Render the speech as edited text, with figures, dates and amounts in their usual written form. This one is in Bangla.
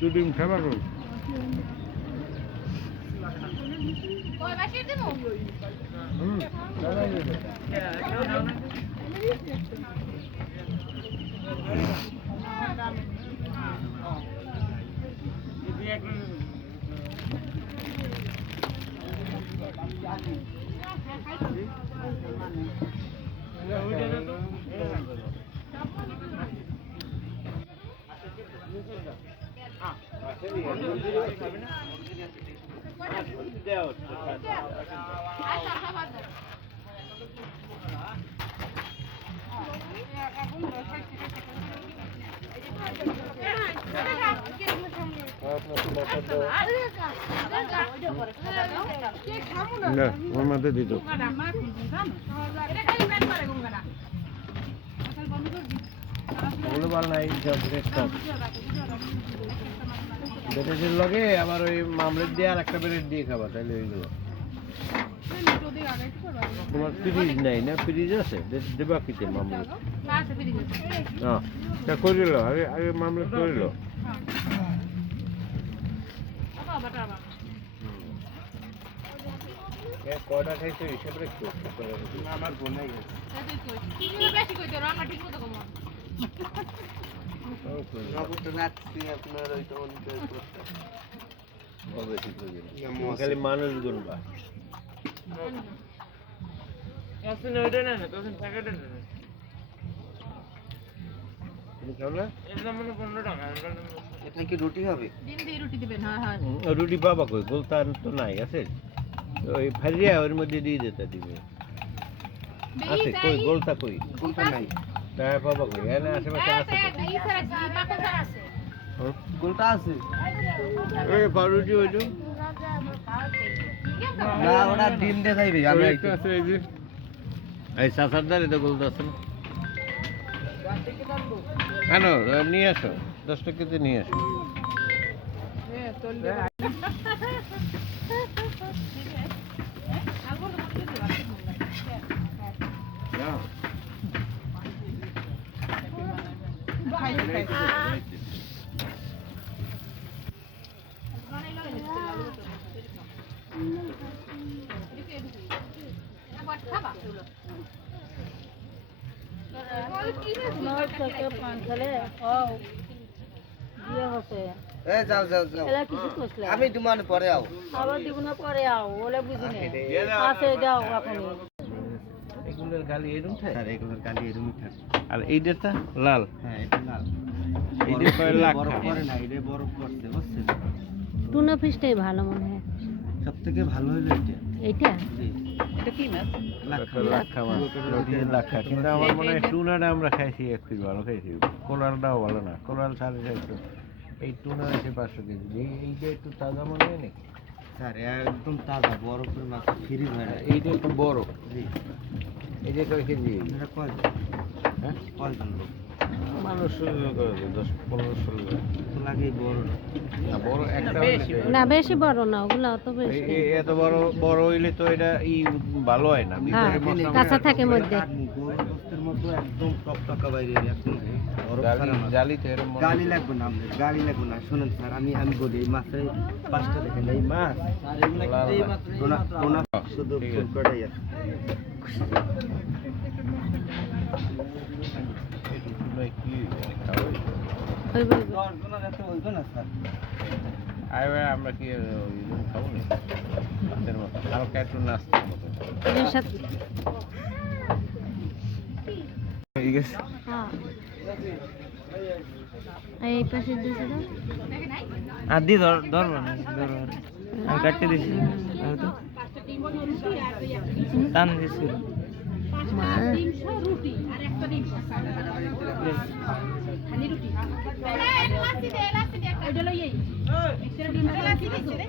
দুদিন খাবার না ওর মাথায় দিত বেটের লগে আবার ওই মামলেট দিয়ে আর একটা বেরেট দিয়ে খাবা তাহলে ওইগুলো তোমার ফ্রিজ নাই না ফ্রিজ আছে দেবা কিতে মামলেট না করিল আগে আগে মামলেট করিল কয়টা খাইছো হিসেবে একটু আমার বোনাই গেছে খালি মানুষ গুনবা রুটি হবে রুটি পাবা কই গোলতা তো নাই আছে ওই ফারিয়া ওর মধ্যে দিয়ে দিতে দিবে আছে কই গোলতা কই গোলতা নাই তাই পাবা কই এনে আশেপাশে আছে গোলতা আছে এই পাউরুটি হইলো না ওটা ডিম দেখাইবে আমি একটু আছে এই যে এই সাসারদারে তো গোলতা আছে কেন নিয়ে আসো 10 টাকাতে নিয়ে আসো আমি তোমার পরে আও আবার দিব না পরে আও ওলে বুঝি না আছে দাও আপনি এগুলোর গালি এরকম থাকে আর এগুলোর গালি এরকম থাকে আর এইটা লাল হ্যাঁ এটা লাল এইটা কয় লাখ বড় করে না এটা বড় করতে বুঝছেন টুনা ফিশটাই ভালো মনে হয় সবথেকে ভালো হলো এটা এটা কি মাছ লাখা মাছ লাখা কিন্তু আমার মনে হয় টুনাটা আমরা খাইছি একটু ভালো খাইছি কোরালটাও ভালো না কোরাল 650 এই টুনা আছে 500 কেজি এইটা একটু তাজা মনে হয় নাকি স্যার একদম তাজা বরফের মাছ ফ্রিজ হয় না এইটা একটু বড় জি এইটা কয় কেজি এটা কয় হ্যাঁ কয়জন লোক মানুষ 10-15 লাগে বড় না বড় একটা না বেশি বড় না ওগুলা তো বেশি এত বড় বড় হইলে তো এটা ভালো হয় না ভিতরে মশলা কাঁচা থাকে মধ্যে গোলগোস্তের মতো একদম টকটকা বাইরে একদম জালি তো এরকম গালি লাগবে না আমাদের গালি লাগবে না শুনুন স্যার আমি বলি এই মাছের পাঁচটা দেখেন এই মাছ আর এগুলা এই মাত্র কোনা শুধু ফুলকটাই আছে আমরা কি খাবো না হালকা একটু নাস্তা ঠিক আছে এই পাশে দিছে তো আদি ধরবো না ধরবো আমি কাটতে দিছি তো টান দিছি 300 রুটি আর একটা ডিম খালি রুটি লাসি দে ওইটা লই এই একটা ডিম লাসি দিছে রে